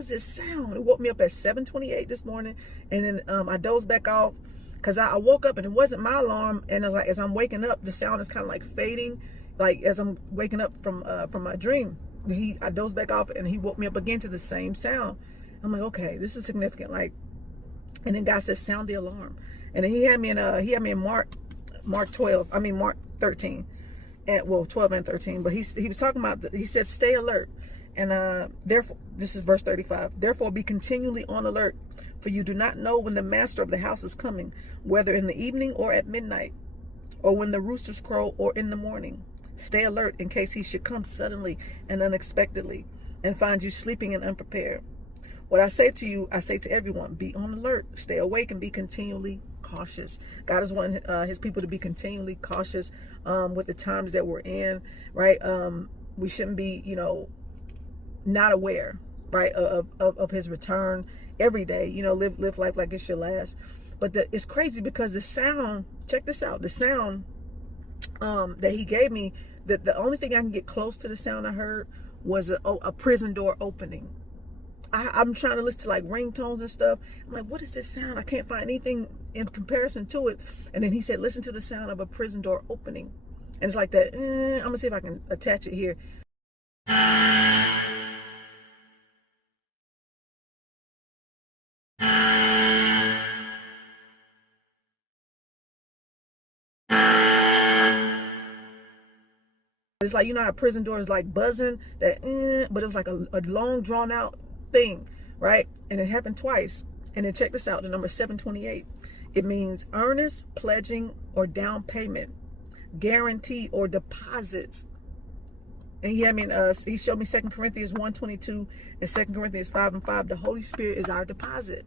was this sound? It woke me up at 7:28 this morning, and then I dozed back off because I woke up and it wasn't my alarm. And like as I'm waking up, the sound is kind of like fading, like as I'm waking up from my dream. I dozed back off and he woke me up again to the same sound. I'm like, okay, this is significant. Like, and then God says, sound the alarm. And then he had me in Mark 13, and well, 12 and 13. But he was talking about, he said, stay alert. And therefore, this is verse 35. Therefore, be continually on alert, for you do not know when the master of the house is coming, whether in the evening or at midnight, or when the roosters crow or in the morning. Stay alert in case he should come suddenly and unexpectedly and find you sleeping and unprepared. What I say to you, I say to everyone, be on alert, stay awake, and be continually cautious. God is wanting his people to be continually cautious with the times that we're in, right? We shouldn't be, not aware, right, of his return every day. Live life like it's your last. But it's crazy because the sound, check this out, the sound that he gave me, the only thing I can get close to the sound I heard was a prison door opening. I'm trying to listen to like ringtones and stuff. I'm like, what is this sound? I can't find anything in comparison to it. And then he said, listen to the sound of a prison door opening. And it's like that. I'm gonna see if I can attach it here. It's like, how a prison door is like buzzing, that, but it was like a long drawn out thing, right? And it happened twice. And then check this out, the number 728. It means earnest, pledging, or down payment, guarantee, or deposits. And he showed me 2 Corinthians 1:22 and 2 Corinthians 5:5. The Holy Spirit is our deposit.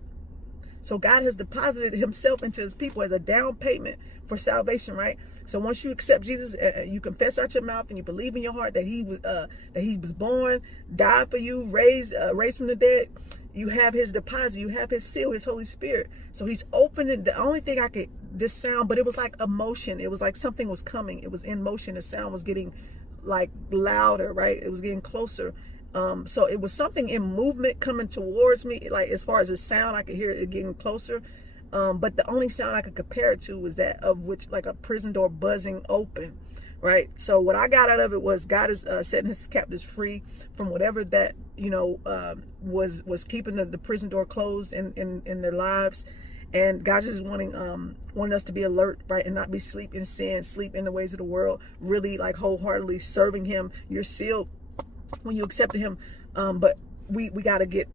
So God has deposited himself into his people as a down payment for salvation, right? So once you accept Jesus, you confess out your mouth and you believe in your heart that he was born, died for you, raised from the dead, you have his deposit, you have his seal, his Holy Spirit. So he's opening. The only thing this sound, but it was like emotion. It was like something was coming. It was in motion. The sound was getting like louder, right? It was getting closer. So it was something in movement coming towards me. Like as far as the sound, I could hear it getting closer. But the only sound I could compare it to was that of which like a prison door buzzing open, right? So what I got out of it was God is setting his captives free from whatever that, was keeping the prison door closed in their lives. And God's just wanting us to be alert, right? And not be sleep in sin, sleep in the ways of the world, really like wholeheartedly serving him. You're sealed when you accepted him. But we got to get